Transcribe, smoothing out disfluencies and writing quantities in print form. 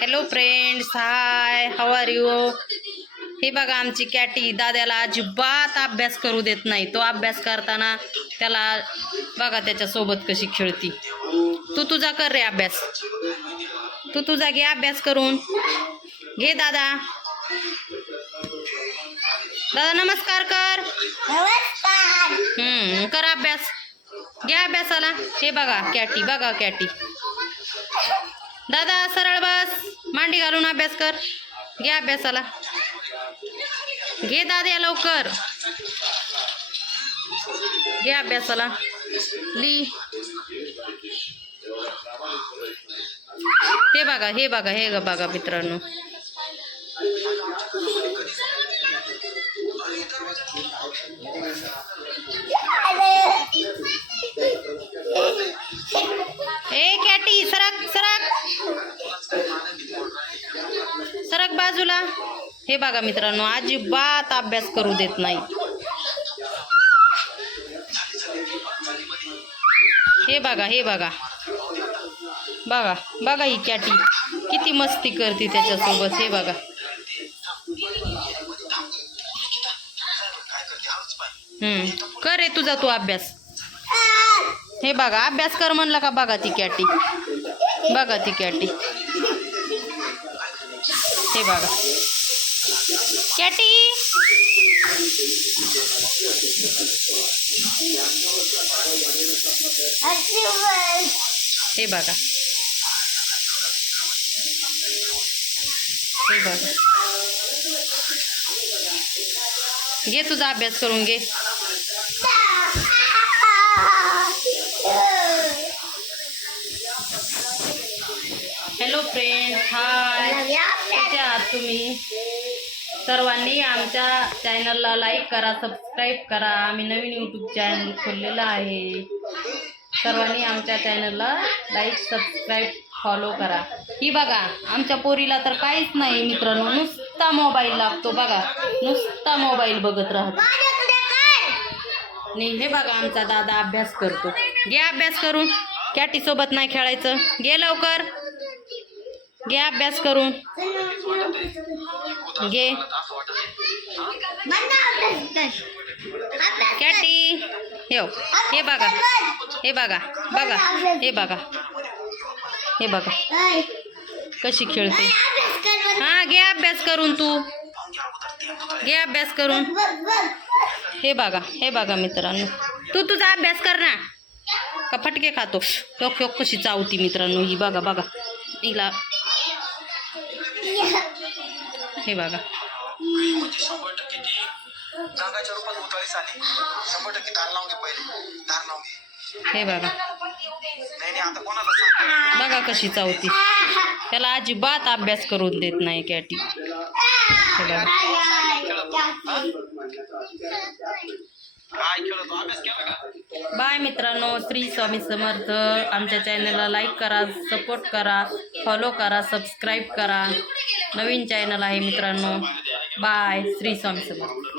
Hello friends, high, how are you. हे बघा आमची कॅटी दाद्याला अजिबात अभ्यास करू देत नाही. तो अभ्यास करताना त्याला बघा त्याच्यासोबत कशी खेळती. तू तुझा कर रे अभ्यास. तू तुझा घे अभ्यास करून घे. दादा दादा नमस्कार कर. कर अभ्यास. घ्या अभ्यासाला. हे बघा कॅटी, बघा कॅटी. दादा सरळ बस, मांडी घालून अभ्यास कर. घे अभ्यासाला. घे दादा लवकर. घे अभ्यासाला. ली. हे बघा, हे बघा, हे बघा मित्रांनो. ए कॅटी सरक सरक सरक बाजूला. हे बघा मित्रांनो, अजिबात अभ्यास करू देत नाही. हे बघा, हे बघा, बघा बघा ही कॅटी किती मस्ती करते त्याच्यासोबत. हे बघा. कर रे तुझा तू अभ्यास. हे बघा अभ्यास कर म्हणलं का. बघा ती कॅटी, बघा ती कॅटी. हे बघा कॅटी. हे बघा, हे बघा. घे तुझा अभ्यास करून घे. हॅलो फ्रेंड्स, हाय, कसे आहात तुम्ही. सर्वांनी आमच्या चॅनलला लाईक करा, सबस्क्राईब करा. आम्ही नवीन यूट्यूब चॅनल खोललेलं आहे. सर्वांनी आमच्या चॅनलला लाईक, सबस्क्राईब, फॉलो करा. ही बघा आमच्या पोरीला तर काहीच नाही मित्रांनो, नुसता मोबाईल लागतो. बघा नुसता मोबाईल बघत राहतो. आणि हे बघा आमचा दादा अभ्यास करतो. घे अभ्यास करून. कॅटी सोबत नाही खेळायचं. घे लवकर, घे अभ्यास करून. घे कॅटी. हे बघा, हे बघा, बघा, हे बघा, हे बघा कशी खेळते. हा घे अभ्यास करून. तू घे अभ्यास करून. हे बघा, हे बघा मित्रांनो. तू तुझा अभ्यास कर ना. का फटके खातो. टोक टोक कशी चावती मित्रांनो ही. बघा बघा हिला. हे बघा. हे बघा, बघा कशी चावती. त्याला अजिबात अभ्यास करून देत नाही कॅटी. हे बघा. बाय मित्रांनो. श्री स्वामी समर्थ. आमच्या चॅनलला लाईक करा, सपोर्ट करा, फॉलो करा, सबस्क्राईब करा. नवीन चॅनल आहे मित्रांनो. बाय. श्री स्वामी समर्थ.